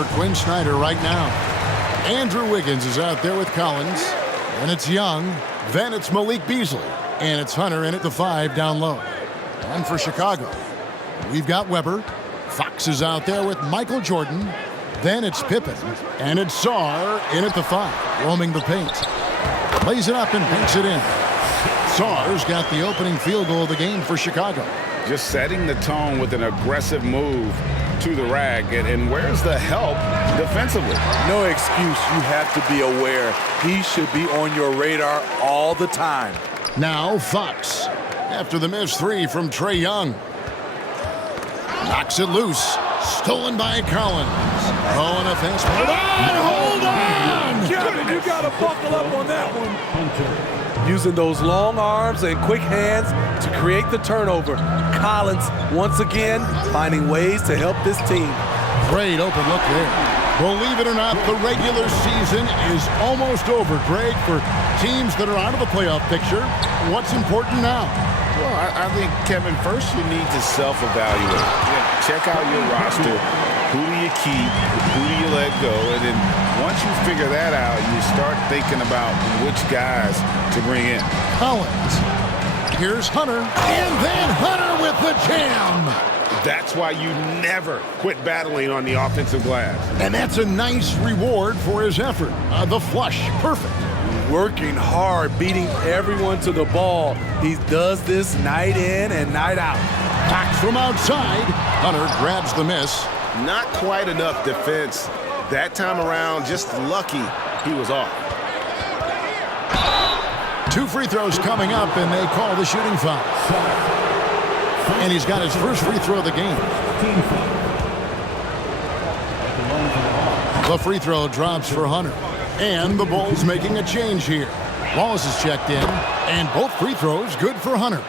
for Quinn Snyder right now. Andrew Wiggins is out there with Collins. And it's Young. Then it's Malik Beasley. And it's Hunter in at the 5 down low. And for Chicago, we've got Weber. Fox is out there with Michael Jordan. Then it's Pippen. And it's Sarr in at the 5, roaming the paint. Plays it up and banks it in. Sarr's got the opening field goal of the game for Chicago. Just setting the tone with an aggressive move to the rack. And where's the help defensively? No excuse. You have to be aware. He should be on your radar all the time. Now Fox. After the missed 3 from Trae Young. Knocks it loose. Stolen by Collins. Oh, and a fast break. Hold on! You got to buckle up on that one. Using those long arms and quick hands to create the turnover. Collins, once again, finding ways to help this team. Great open look there. Believe it or not, the regular season is almost over, Greg, for teams that are out of the playoff picture. What's important now? Well, I think, Kevin, first you need to self-evaluate. Check out your roster. Who do you keep? Who do you let go? And then once you figure that out, you start thinking about which guys to bring in. Collins. Here's Hunter. And then Hunter with the jam. That's why you never quit battling on the offensive glass. And that's a nice reward for his effort. The flush. Perfect. Working hard, beating everyone to the ball. He does this night in and night out. Fox from outside. Hunter grabs the miss. Not quite enough defense. That time around, just lucky he was off. 2 free throws coming up, and they call the shooting foul. And he's got his first free throw of the game. The free throw drops for Hunter. And the Bulls making a change here. Wallace is checked in, and both free throws good for Hunter.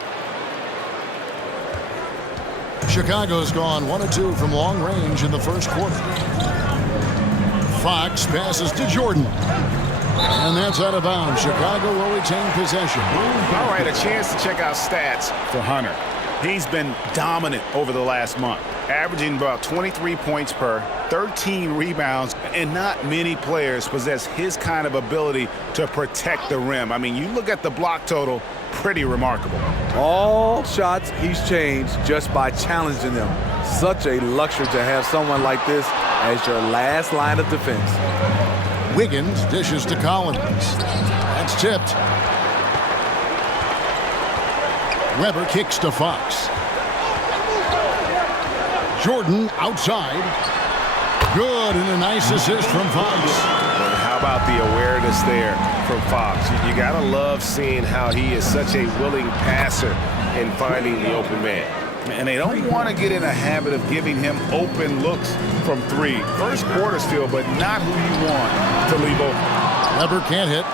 Chicago's gone 1 of 2 from long range in the first quarter. Fox passes to Jordan. And that's out of bounds. Chicago will retain possession. All right, a chance to check out stats for Hunter. He's been dominant over the last month, averaging about 23 points per, 13 rebounds, and not many players possess his kind of ability to protect the rim. I mean, you look at the block total, pretty remarkable. All shots he's changed just by challenging them. Such a luxury to have someone like this as your last line of defense. Wiggins dishes to Collins. That's tipped. Weber kicks to Fox. Jordan outside. Good, and a nice assist from Fox. And how about the awareness there from Fox? You got to love seeing how he is such a willing passer in finding the open man. And they don't want to get in a habit of giving him open looks from 3. First quarter still, but not who you want to leave open. Weber can't hit.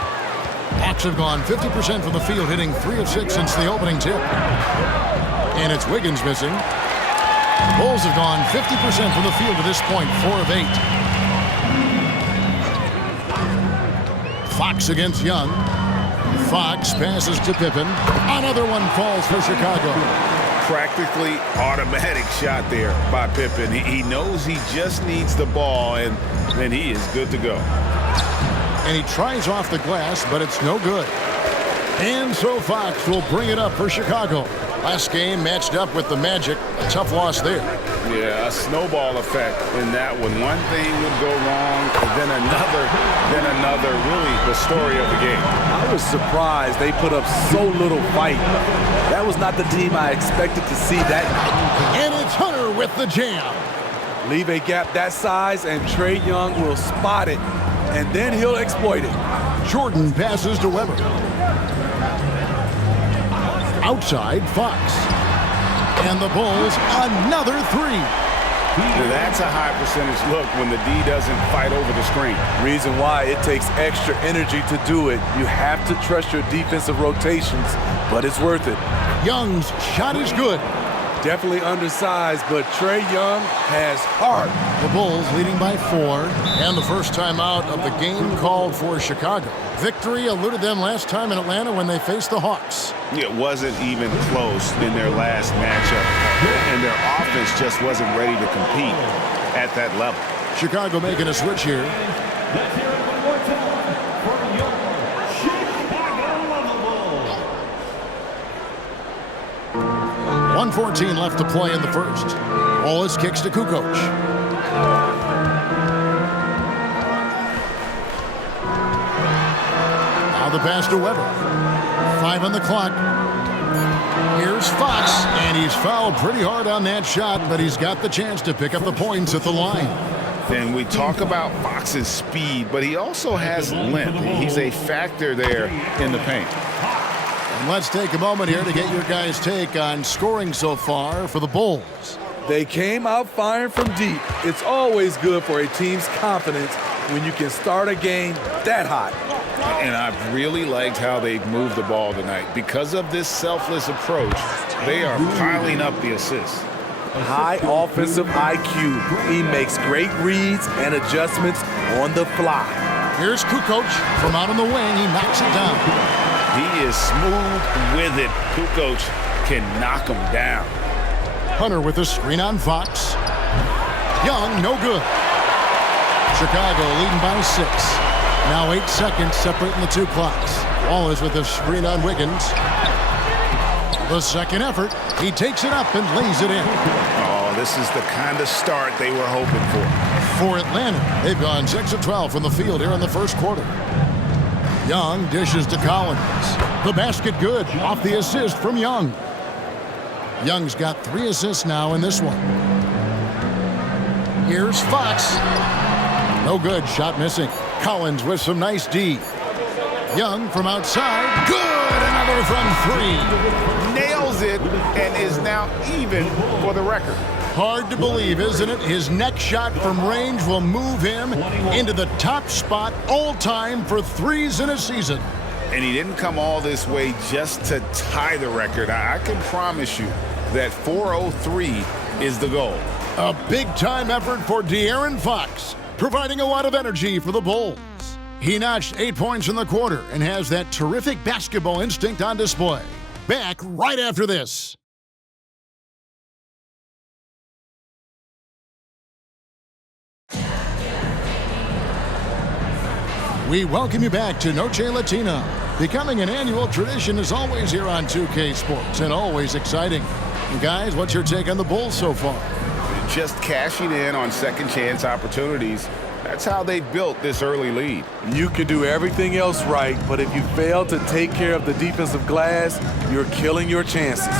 Hawks have gone 50% from the field, hitting 3 of 6 since the opening tip. And it's Wiggins missing. Bulls have gone 50% from the field to this point, 4 of 8. Fox against Young. Fox passes to Pippen. Another one falls for Chicago. Practically automatic shot there by Pippen. He knows he just needs the ball, and then he is good to go. And he tries off the glass, but it's no good. And so Fox will bring it up for Chicago. Last game matched up with the Magic. A tough loss there. Yeah, a snowball effect in that one. One thing would go wrong, then another. Really the story of the game. I was surprised they put up so little fight. That was not the team I expected to see that. And it's Hunter with the jam. Leave a gap that size, and Trae Young will spot it, and then he'll exploit it. Jordan passes to Weber. Outside, Fox. And the Bulls, another 3. That's a high percentage look when the D doesn't fight over the screen. Reason why it takes extra energy to do it. You have to trust your defensive rotations, but it's worth it. Young's shot is good. Definitely undersized, but Trae Young has heart. The Bulls leading by 4, and the first time out of the game called for Chicago. Victory eluded them last time in Atlanta when they faced the Hawks. It wasn't even close in their last matchup, and their offense just wasn't ready to compete at that level. Chicago making a switch here. Let's hear it one more time for your Chicago Bulls. 1:14 left to play in the first. Wallace kicks to Kukoc. Now the pass to Weber. 5 on the clock. Here's Fox, and he's fouled pretty hard on that shot, but he's got the chance to pick up the points at the line. And we talk about Fox's speed, but he also has length. He's a factor there in the paint. And let's take a moment here to get your guys' take on scoring so far for the Bulls. They came out firing from deep. It's always good for a team's confidence when you can start a game that hot. And I've really liked how they've moved the ball tonight. Because of this selfless approach, they are piling up the assists. High offensive IQ. He makes great reads and adjustments on the fly. Here's Kukoc from out on the wing. He knocks it down. He is smooth with it. Kukoc can knock him down. Hunter with a screen on Fox. Young, no good. Chicago leading by 6. Now 8 seconds separating the two clocks. Wallace with a screen on Wiggins. The second effort. He takes it up and lays it in. Oh, this is the kind of start they were hoping for. For Atlanta, they've gone 6 of 12 from the field here in the first quarter. Young dishes to Collins. The basket good off the assist from Young. Young's got 3 assists now in this one. Here's Fox. No good. Shot missing. Collins with some nice D. Young from outside. Good. Another from 3. Nails it and is now even for the record. Hard to believe, isn't it? His next shot from range will move him into the top spot all time for threes in a season. And he didn't come all this way just to tie the record. I can promise you that 403 is the goal. A big-time effort for De'Aaron Fox, providing a lot of energy for the Bulls. He notched 8 points in the quarter and has that terrific basketball instinct on display. Back right after this. We welcome you back to Noche Latina. Becoming an annual tradition is always here on 2K Sports and always exciting. And guys, what's your take on the Bulls so far? Just cashing in on second chance opportunities. That's how they built this early lead. You can do everything else right, but if you fail to take care of the defensive glass, you're killing your chances.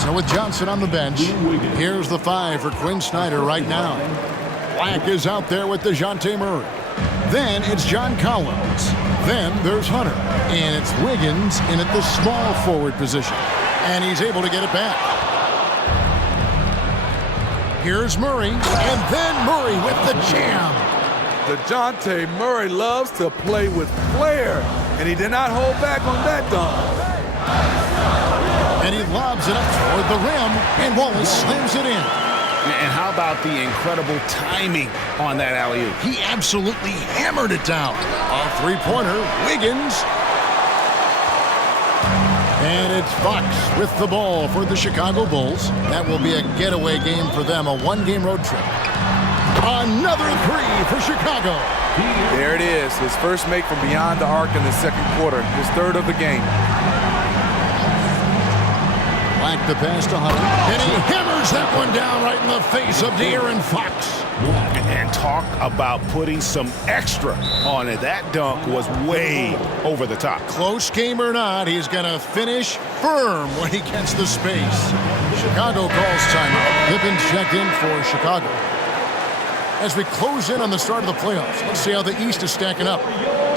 So with Johnson on the bench, here's the 5 for Quinn Snyder right now. Black is out there with DeJounte Murray. Then it's John Collins. Then there's Hunter. And it's Wiggins in at the small forward position. And he's able to get it back. Here's Murray. And then Murray with the jam. DeJounte Murray loves to play with flair, and he did not hold back on that dunk. And he lobs it up toward the rim, and Wallace slams it in. And how about the incredible timing on that alley-oop? He absolutely hammered it down. A three-pointer, Wiggins. And it's Fox with the ball for the Chicago Bulls. That will be a getaway game for them, a one-game road trip. Another 3 for Chicago. There it is, his first make from beyond the arc in the second quarter, his third of the game. Black the pass to Hunter, and he hammers that one down right in the face of De'Aaron Fox. And talk about putting some extra on it. That dunk was way over the top. Close game or not, he's going to finish firm when he gets the space. Chicago calls timeout. Pippen checked in for Chicago. As we close in on the start of the playoffs, let's see how the East is stacking up.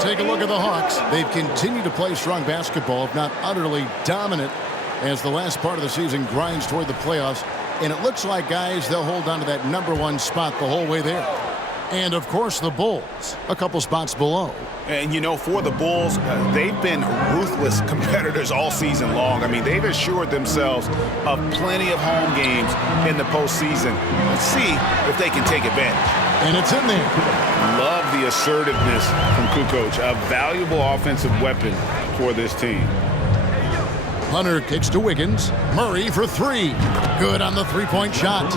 Take a look at the Hawks. They've continued to play strong basketball, if not utterly dominant, as the last part of the season grinds toward the playoffs. And it looks like, guys, they'll hold on to that #1 spot the whole way there. And, of course, the Bulls, a couple spots below. And, you know, for the Bulls, they've been ruthless competitors all season long. I mean, they've assured themselves of plenty of home games in the postseason. Let's see if they can take advantage. And it's in there. Love the assertiveness from Kukoc, a valuable offensive weapon for this team. Hunter kicks to Wiggins. Murray for 3. Good on the three-point shot.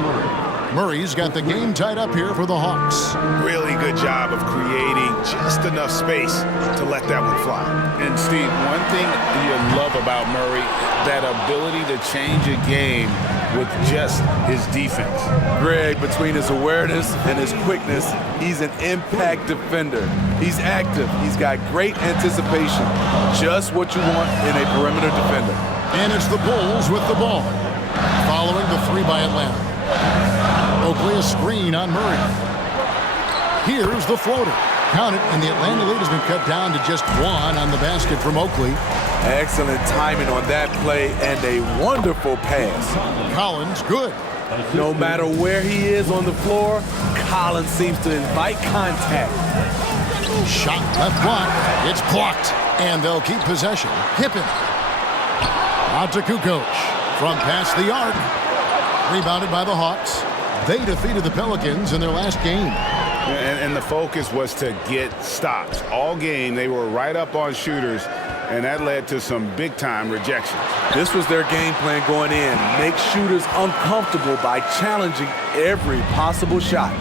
Murray's got the game tied up here for the Hawks. Really good job of creating just enough space to let that one fly. And Steve, one thing you love about Murray, that ability to change a game with just his defense. Greg, between his awareness and his quickness, he's an impact defender. He's active. He's got great anticipation. Just what you want in a perimeter defender. And it's the Bulls with the ball. Following the three by Atlanta. Oakley a screen on Murray. Here's the floater. Count it, and the Atlanta lead has been cut down to just one on the basket from Oakley. Excellent timing on that play and a wonderful pass. Collins, good. No matter where he is on the floor, Collins seems to invite contact. Shot left block. It's blocked, and they'll keep possession. Pippen. Out to Kukoc. From past the arc. Rebounded by the Hawks. They defeated the Pelicans in their last game. And the focus was to get stops. All game, they were right up on shooters, and that led to some big-time rejections. This was their game plan going in. Make shooters uncomfortable by challenging every possible shot.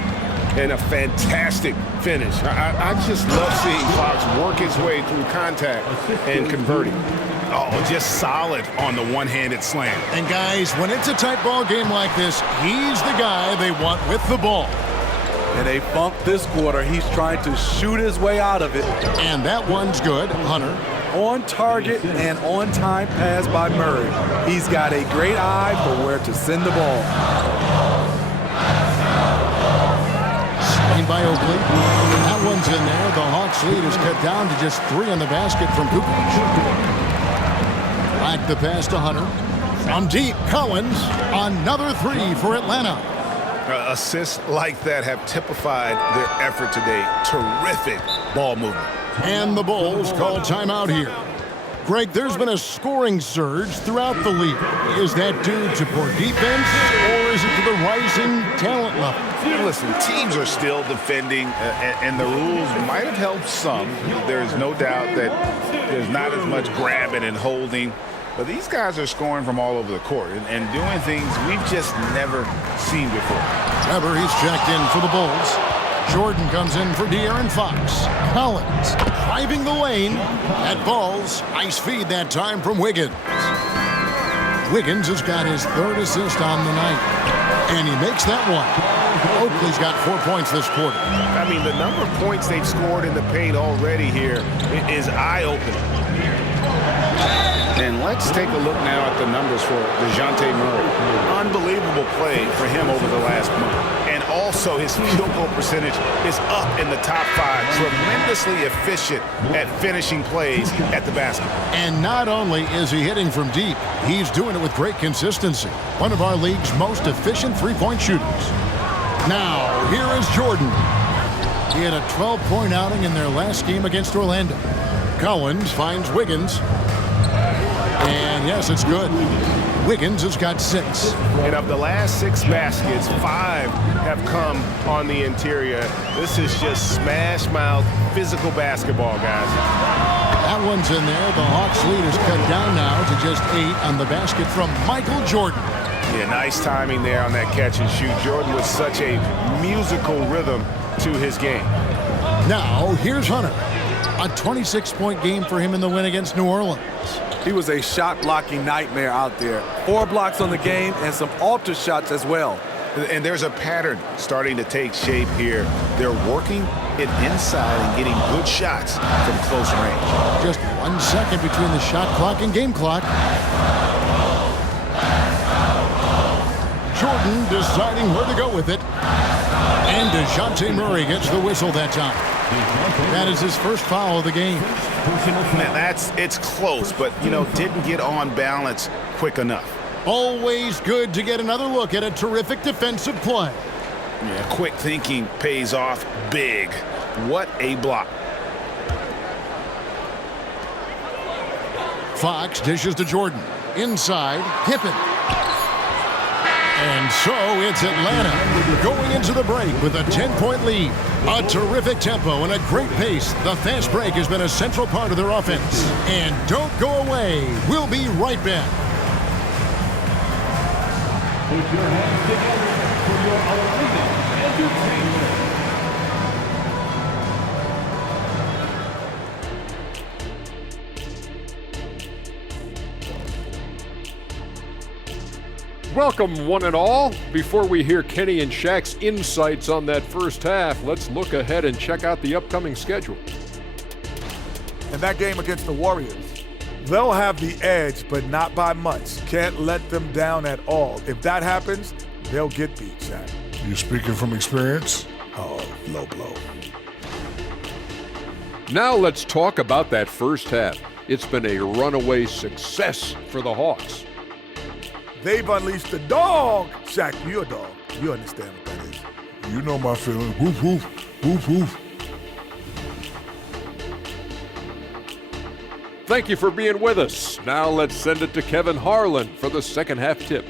And a fantastic finish. I just love seeing Fox work his way through contact and converting. Oh, just solid on the one-handed slam. And guys, when it's a tight ball game like this, he's the guy they want with the ball. In a funk this quarter, he's trying to shoot his way out of it. And that one's good. Hunter. On target and on time pass by Murray. He's got a great eye for where to send the ball. Screen by Oakley. That one's in there. The Hawks lead is cut down to just three on the basket from Kukoc. Back the pass to Hunter. From deep, Collins. Another three for Atlanta. Assists like that have typified their effort today. Terrific ball movement. And the Bulls call timeout here. Greg, there's been a scoring surge throughout the league. Is that due to poor defense, or is it to the rising talent level? Listen, teams are still defending, and the rules might have helped some. There's no doubt that there's not as much grabbing and holding. But these guys are scoring from all over the court and doing things we've just never seen before. Trevor, he's checked in for the Bulls. Jordan comes in for De'Aaron Fox. Collins driving the lane. At balls, nice feed that time from Wiggins. Wiggins has got his third assist on the night. And he makes that one. Oakley's got 4 points this quarter. I mean, the number of points they've scored in the paint already here is eye-opening. And let's take a look now at the numbers for DeJounte Murray. Unbelievable play for him over the last month. And also his field goal percentage is up in the top 5. Tremendously efficient at finishing plays at the basket. And not only is he hitting from deep, he's doing it with great consistency. One of our league's most efficient three-point shooters. Now, here is Jordan. He had a 12-point outing in their last game against Orlando. Collins finds Wiggins. And yes, it's good. Wiggins has got 6. And of the last 6 baskets, 5 have come on the interior. This is just smash mouth physical basketball, guys. That one's in there. The Hawks lead is cut down now to just 8 on the basket from Michael Jordan. Yeah, nice timing there on that catch and shoot. Jordan with such a musical rhythm to his game. Now, here's Hunter. A 26-point game for him in the win against New Orleans. He was a shot-blocking nightmare out there. 4 blocks on the game and some alter shots as well. And there's a pattern starting to take shape here. They're working it inside and getting good shots from close range. Just 1 second between the shot clock and game clock. Jordan deciding where to go with it. And DeJounte Murray gets the whistle that time. That is his first foul of the game. It's close, but, didn't get on balance quick enough. Always good to get another look at a terrific defensive play. Yeah, quick thinking pays off big. What a block. Fox dishes to Jordan. Inside, Pippen. And so it's Atlanta going into the break with a 10-point lead. A terrific tempo and a great pace. The fast break has been a central part of their offense. And don't go away. We'll be right back. Put your hands together for your arena entertainment. Welcome, one and all. Before we hear Kenny and Shaq's insights on that first half, let's look ahead and check out the upcoming schedule. And that game against the Warriors, they'll have the edge, but not by much. Can't let them down at all. If that happens, they'll get beat, Shaq. You speaking from experience? Oh, low blow. Now let's talk about that first half. It's been a runaway success for the Hawks. They've unleashed the dog. Shaq, you're a dog. You understand what that is. You know my feeling. Woof, woof, woof, woof. Thank you for being with us. Now let's send it to Kevin Harlan for the second half tip.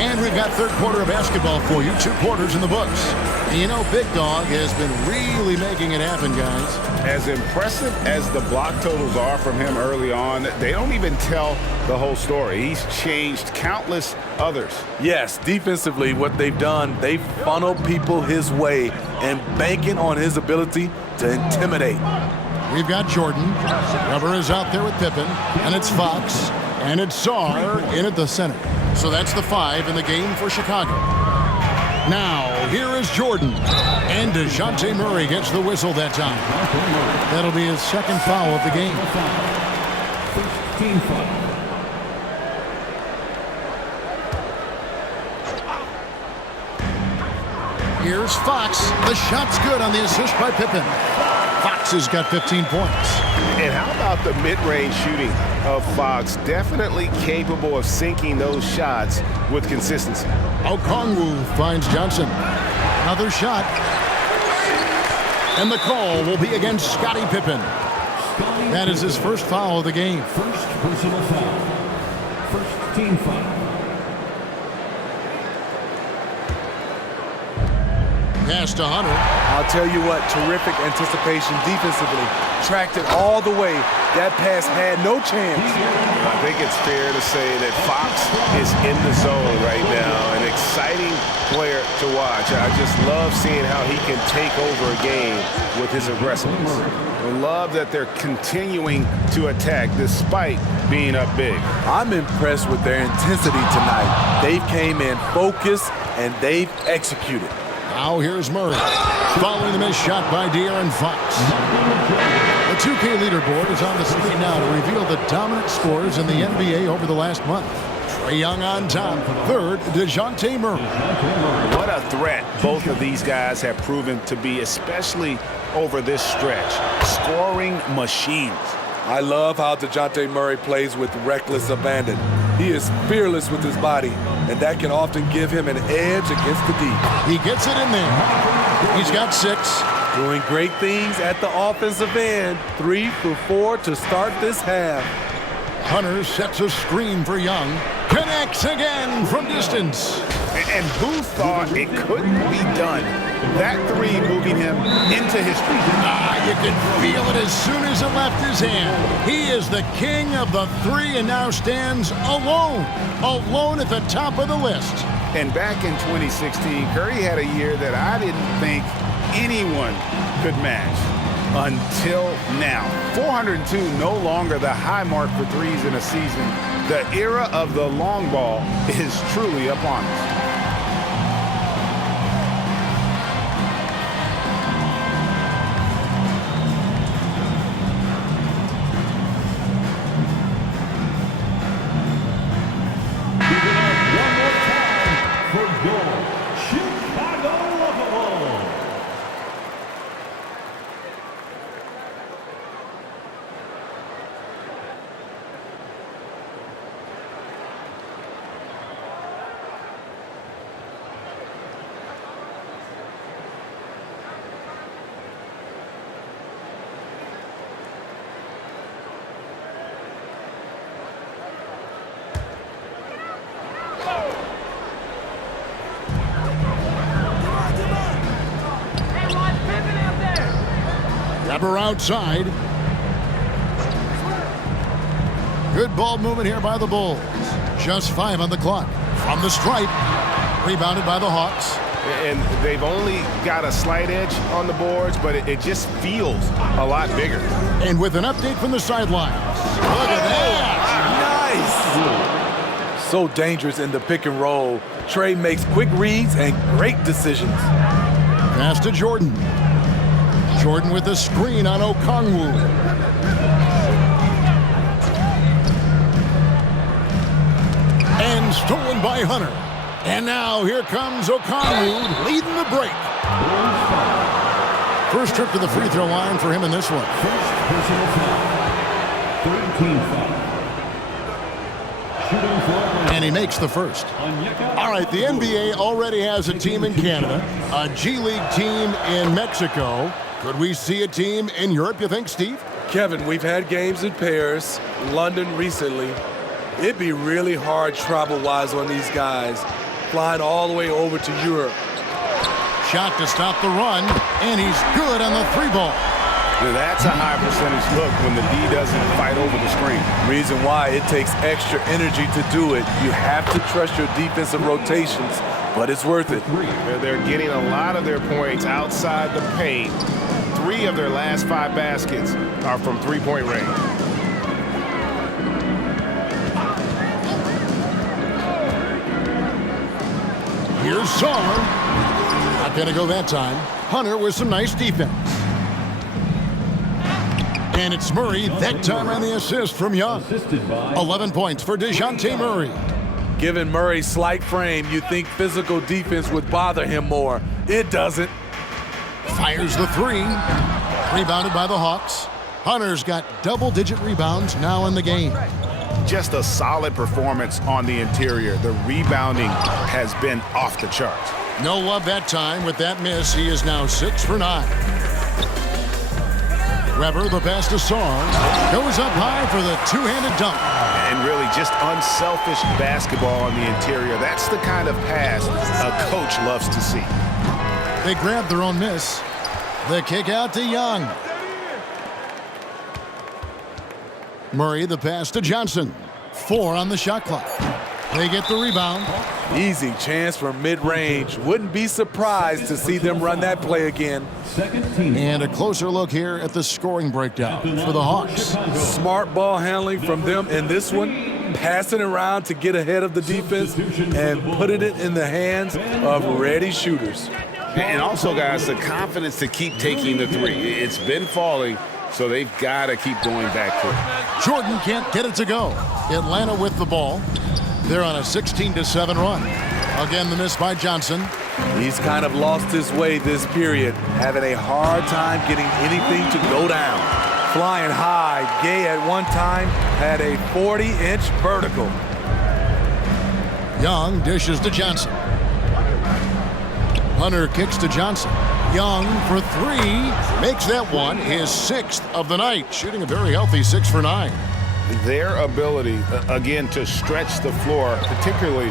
And we've got third quarter of basketball for you. 2 quarters in the books. And you know, Big Dog has been really making it happen, guys. As impressive as the block totals are from him early on, they don't even tell the whole story. He's changed countless others. Yes, defensively, what they've done, they've funneled people his way and banking on his ability to intimidate. We've got Jordan. Rubber is out there with Pippen. And it's Fox. And it's Czar in at the center. So that's the 5 in the game for Chicago. Now, here is Jordan. And DeJounte Murray gets the whistle that time. That'll be his second foul of the game. First team foul. Here's Fox. The shot's good on the assist by Pippen. Fox has got 15 points. And how about the mid-range shooting of Fox? Definitely capable of sinking those shots with consistency. Okongwu finds Johnson. Another shot. And the call will be against Scottie Pippen. That is his first foul of the game. First personal foul. First team foul. Pass to Hunter. I'll tell you what, terrific anticipation defensively. Tracked it all the way. That pass had no chance. I think it's fair to say that Fox is in the zone right now. An exciting player to watch. I just love seeing how he can take over a game with his aggressiveness. I love that they're continuing to attack despite being up big. I'm impressed with their intensity tonight. They've came in focused and they've executed. Now here's Murray. Following the missed shot by De'Aaron Fox. The 2K leaderboard is on the screen now to reveal the dominant scores in the NBA over the last month. Trae Young on top. Third, DeJounte Murray. What a threat both of these guys have proven to be, especially over this stretch. Scoring machines. I love how DeJounte Murray plays with reckless abandon. He is fearless with his body, and that can often give him an edge against the deep. He gets it in there. He's got 6. Doing great things at the offensive end. 3 for 4 to start this half. Hunter sets a screen for Young. Connects again from distance. And who thought it couldn't be done? That 3 moving him into history. You can feel it as soon as it left his hand. He is the king of the 3 and now stands alone at the top of the list. And back in 2016, Curry had a year that I didn't think anyone could match until now. 402, no longer the high mark for threes in a season. The era of the long ball is truly upon us. Weber outside. Good ball movement here by the Bulls. Just 5 on the clock. From the stripe. Rebounded by the Hawks. And they've only got a slight edge on the boards, but it just feels a lot bigger. And with an update from the sidelines. Look at that. Nice. So dangerous in the pick and roll. Trey makes quick reads and great decisions. Pass to Jordan. Jordan with the screen on Okongwu. And stolen by Hunter. And now here comes Okongwu leading the break. First trip to the free throw line for him in this one. First personal foul. 13 foul. Shooting for And he makes the first. All right, the NBA already has a team in Canada, a G League team in Mexico. Could we see a team in Europe, you think, Steve? Kevin, we've had games in Paris, London recently. It'd be really hard travel-wise on these guys, flying all the way over to Europe. Shot to stop the run, and he's good on the 3-ball. Now that's a high percentage look when the D doesn't fight over the screen. Reason why it takes extra energy to do it. You have to trust your defensive rotations, but it's worth it. They're getting a lot of their points outside the paint. 3 of their last 5 baskets are from three-point range. Here's Saar. Not going to go that time. Hunter with some nice defense. And it's Murray, that time on the assist from Young. 11 points for DeJounte Murray. Given Murray's slight frame, you'd think physical defense would bother him more. It doesn't. Fires the 3. Rebounded by the Hawks. Hunter's got double-digit rebounds now in the game. Just a solid performance on the interior. The rebounding has been off the charts. No love that time. With that miss, he is now 6 for 9. Weber, the pass to Saar, goes up high for the two-handed dunk. And really just unselfish basketball on the interior. That's the kind of pass a coach loves to see. They grabbed their own miss. The kick out to Young. Murray, the pass to Johnson. 4 on the shot clock. They get the rebound. Easy chance for mid-range. Wouldn't be surprised to see them run that play again. And a closer look here at the scoring breakdown for the Hawks. Smart ball handling from them in this one. Passing around to get ahead of the defense and putting it in the hands of ready shooters. And also, guys, the confidence to keep taking the 3. It's been falling, so they've got to keep going back to it. Jordan can't get it to go. Atlanta with the ball. They're on a 16-7 run. Again, the miss by Johnson. He's kind of lost his way this period, having a hard time getting anything to go down. Flying high, Gay at one time had a 40-inch vertical. Young dishes to Johnson. Hunter kicks to Johnson. Young for 3. Makes that one his 6th of the night. Shooting a very healthy 6 for 9. Their ability, again, to stretch the floor, particularly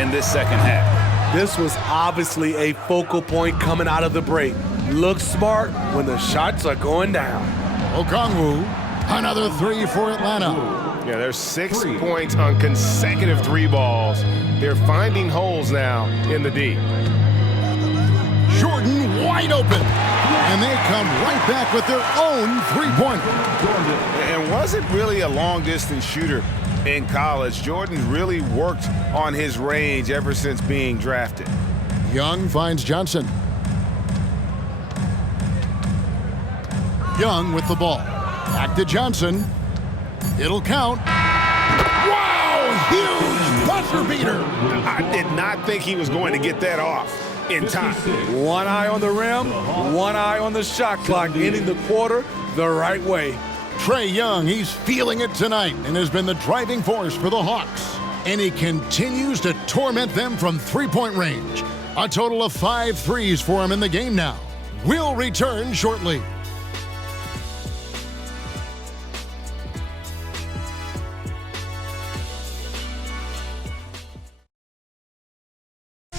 in this second half. This was obviously a focal point coming out of the break. Look smart when the shots are going down. Okongwu, another 3 for Atlanta. Yeah, there's 6 points on consecutive 3 balls. They're finding holes now in the D. Jordan wide open. And they come right back with their own 3-pointer. And wasn't really a long-distance shooter in college. Jordan really worked on his range ever since being drafted. Young finds Johnson. Young with the ball. Back to Johnson. It'll count. Wow! Huge buzzer beater. I did not think he was going to get that off in time. One eye on the rim, one eye on the shot clock, ending the quarter the right way. Trae Young, he's feeling it tonight and has been the driving force for the Hawks. And he continues to torment them from 3-point range. A total of 5 threes for him in the game now. We'll return shortly.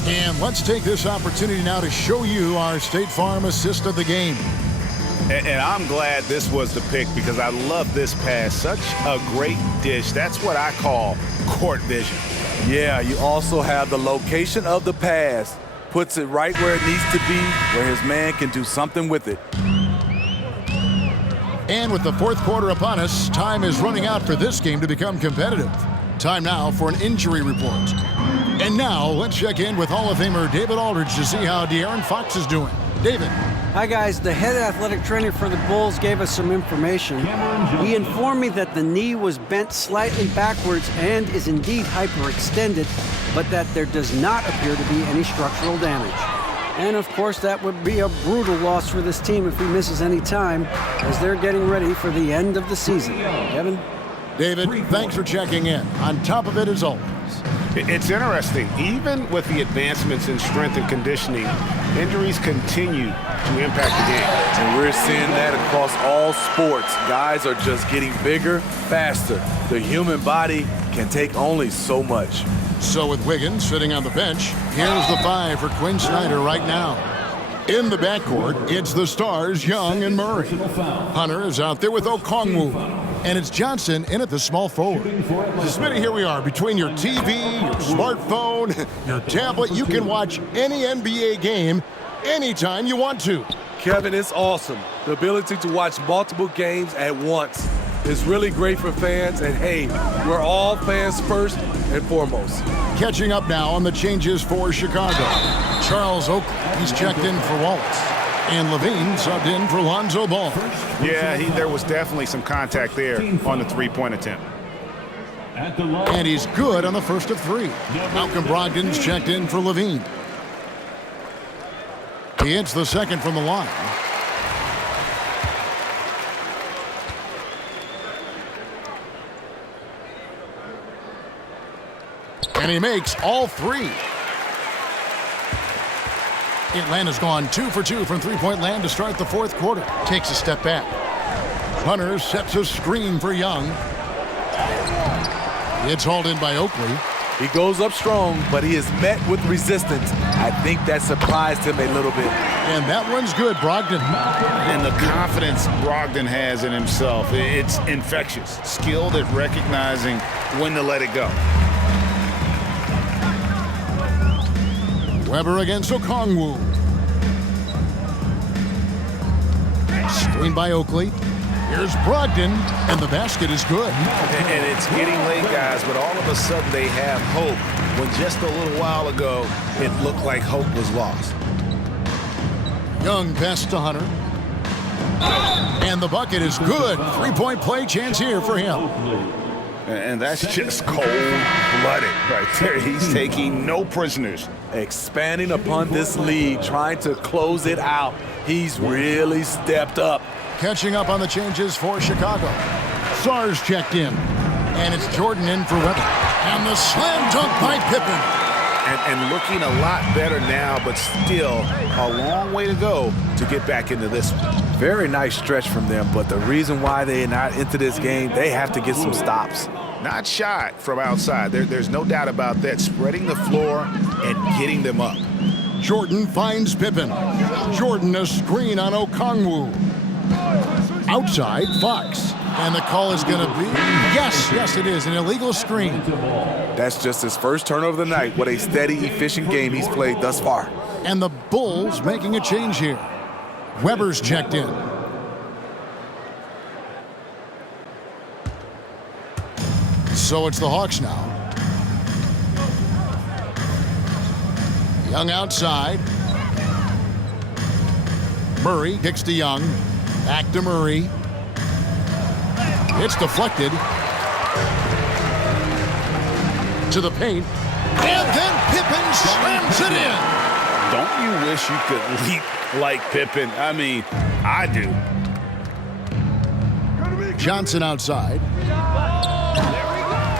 And let's take this opportunity now to show you our State Farm assist of the game. And I'm glad this was the pick because I love this pass. Such a great dish. That's what I call court vision. Yeah, you also have the location of the pass. Puts it right where it needs to be, where his man can do something with it. And with the fourth quarter upon us, time is running out for this game to become competitive. Time now for an injury report. And now, let's check in with Hall of Famer David Aldridge to see how De'Aaron Fox is doing. David. Hi, guys. The head athletic trainer for the Bulls gave us some information. He informed me that the knee was bent slightly backwards and is indeed hyperextended, but that there does not appear to be any structural damage. And, of course, that would be a brutal loss for this team if he misses any time, as they're getting ready for the end of the season. Kevin? David, thanks for checking in. On top of it as always. It's interesting. Even with the advancements in strength and conditioning, injuries continue to impact the game. And we're seeing that across all sports. Guys are just getting bigger, faster. The human body can take only so much. So with Wiggins sitting on the bench, here's the 5 for Quinn Snyder right now. In the backcourt, it's the stars, Young and Murray. Hunter is out there with Okongwu. And it's Johnson in at the small forward. Smitty, here we are. Between your TV, your smartphone, your tablet, you can watch any NBA game anytime you want to. Kevin, it's awesome. The ability to watch multiple games at once is really great for fans. And hey, we're all fans first and foremost. Catching up now on the changes for Chicago. Charles Oakley, he's checked in for Wallace. And Levine subbed in for Lonzo Ball. Yeah, there was definitely some contact there on the three-point attempt. And he's good on the first of 3. Malcolm Brogdon's checked in for Levine. He hits the second from the line. And he makes all 3. Atlanta's gone 2 for 2 from three-point land to start the fourth quarter. Takes a step back. Hunter sets a screen for Young. It's hauled in by Oakley. He goes up strong, but he is met with resistance. I think that surprised him a little bit. And that one's good, Brogdon. And the confidence Brogdon has in himself, it's infectious. Skilled at recognizing when to let it go. Weber against Okongwu. Screen by Oakley. Here's Brogdon, and the basket is good. And it's getting late, guys, but all of a sudden they have hope, when just a little while ago it looked like hope was lost. Young pass to Hunter. And the bucket is good. Three-point play chance here for him. And that's just cold-blooded right there. He's taking no prisoners. Expanding upon this lead, trying to close it out. He's really stepped up. Catching up on the changes for Chicago. Sars checked in. And it's Jordan in for Weber. And the slam dunk by Pippen. And looking a lot better now, but still a long way to go to get back into this one. Very nice stretch from them, but the reason why they're not into this game, they have to get some stops. Not shy from outside. There's no doubt about that. Spreading the floor and getting them up. Jordan finds Pippen. Jordan a screen on Okongwu. Outside, Fox. And the call is going to be, yes, it is, an illegal screen. That's just his first turnover of the night. What a steady, efficient game he's played thus far. And the Bulls making a change here. Weber's checked in. So it's the Hawks now. Young outside. Murray kicks to Young. Back to Murray. It's deflected. To the paint. And then Pippen slams it in. Don't you wish you could leap like Pippen? I mean, I do. Johnson outside.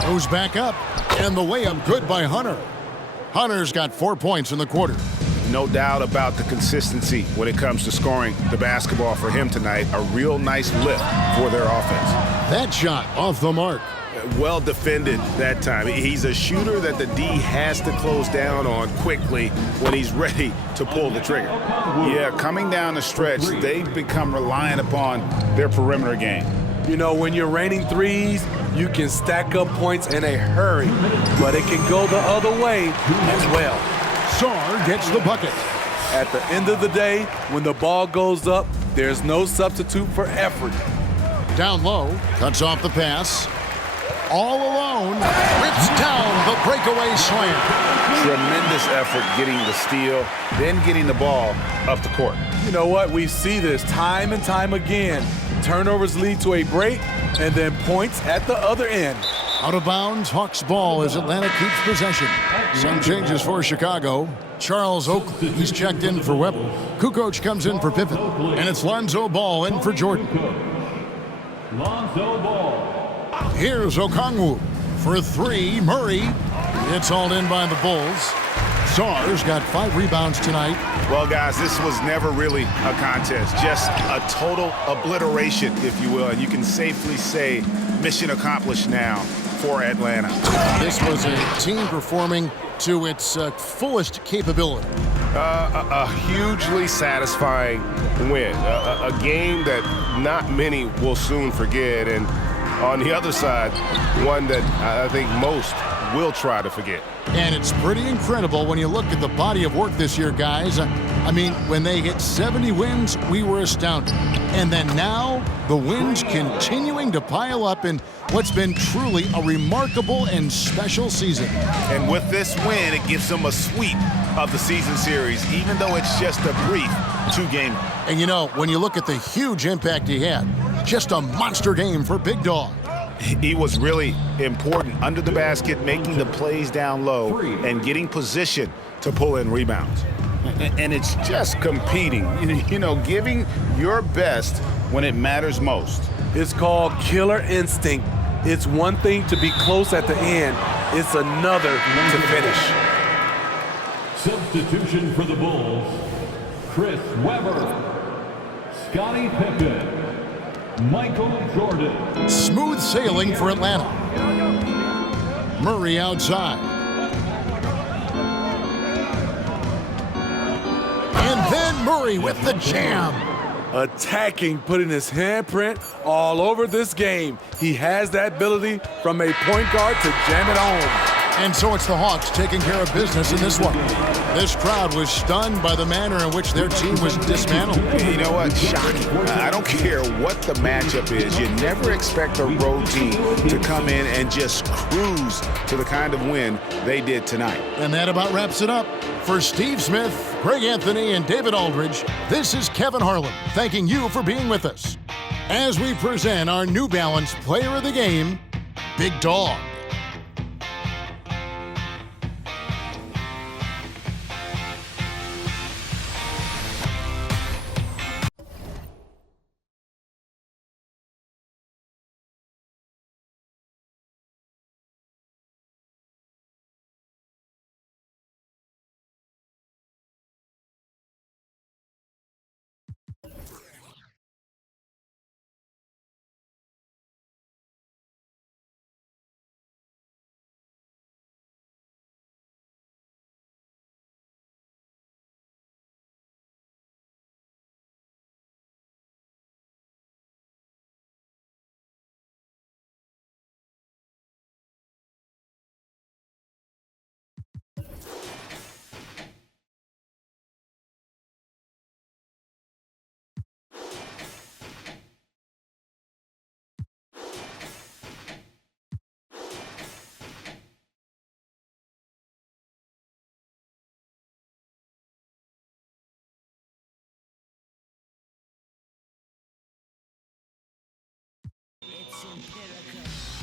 Goes back up. And the way up good by Hunter. Hunter's got 4 points in the quarter. No doubt about the consistency when it comes to scoring the basketball for him tonight. A real nice lift for their offense. That shot off the mark. well defended that time. He's a shooter that the D has to close down on quickly when he's ready to pull the trigger. Yeah, coming down the stretch, they've become reliant upon their perimeter game. You know, when you're raining threes, you can stack up points in a hurry, but it can go the other way as well. Sarr gets the bucket. At the end of the day, when the ball goes up, there's no substitute for effort. Down low, cuts off the pass. All alone, rips down the breakaway slam. Tremendous effort getting the steal, then getting the ball up the court. You know what? We see this time and time again. Turnovers lead to a break, and then points at the other end. Out of bounds, Hawks ball as Atlanta keeps possession. Some changes for Chicago. Charles Oakley, he's checked in for Weber. Kukoc comes in for Pippen. And it's Lonzo Ball in for Jordan. Lonzo Ball. Here's Okongwu for three. Murray. It's hauled in by the Bulls. Sarr's got 5 rebounds tonight. Well, guys, this was never really a contest, just a total obliteration, if you will. And you can safely say mission accomplished now for Atlanta. This was a team performing to its fullest capability. A hugely satisfying win, a game that not many will soon forget, and on the other side, one that I think most will try to forget. And it's pretty incredible when you look at the body of work this year, guys. I mean, when they hit 70 wins, we were astounded. And then now, the wins continuing to pile up in what's been truly a remarkable and special season. And with this win, it gives them a sweep of the season series, even though it's just a brief 2-game. And you know, when you look at the huge impact he had, just a monster game for Big Dog. He was really important under the basket, making the plays down low and getting position to pull in rebounds. And it's just competing, you know, giving your best when it matters most. It's called killer instinct. It's one thing to be close at the end. It's another to finish. Substitution for the Bulls. Chris Webber. Scottie Pippen. Michael Jordan. Smooth sailing for Atlanta. Murray outside. And then Murray with the jam. Attacking, putting his handprint all over this game. He has that ability from a point guard to jam it home. And so it's the Hawks taking care of business in this one. This crowd was stunned by the manner in which their team was dismantled. You know what? Shocking. I don't care what the matchup is. You never expect a road team to come in and just cruise to the kind of win they did tonight. And that about wraps it up. For Steve Smith, Greg Anthony, and David Aldridge, this is Kevin Harlan thanking you for being with us as we present our New Balance Player of the Game, Big Dog. It's empirical.